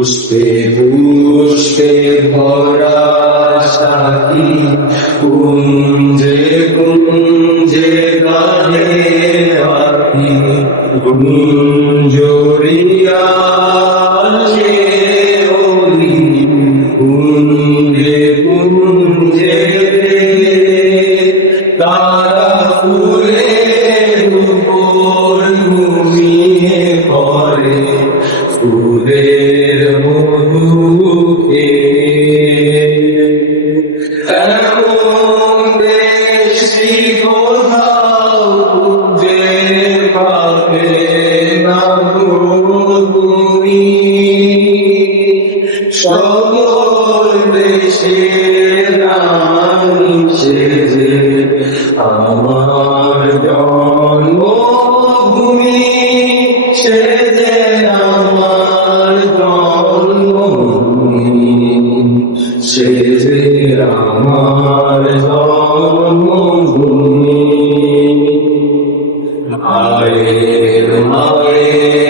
পুষ্পে পুষ্পে ভরা কুঞ্জে কুঞ্জে গানে পাখি কুঞ্জে তারা ফুলে ভূমি সকল দেশের আমার জন্মভূমি সে যে আমার জন্মভূমি সে যে আমার জন্মভূমি আয়ের মায়ের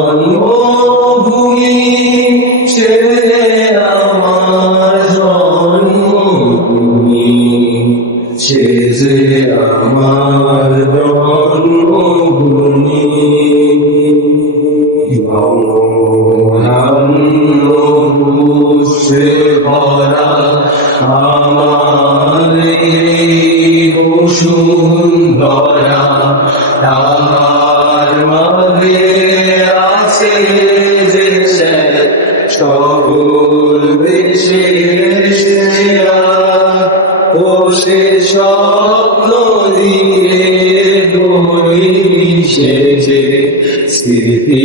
জন্মভূমি ছেড়ে আমার জন্মভূমি ছেড়ে আমার জন্মভূমি সে ভরা আমার বসুন ধরা সকল বিশেষ কোষে স্বপ্ন দিয়ে স্মৃতি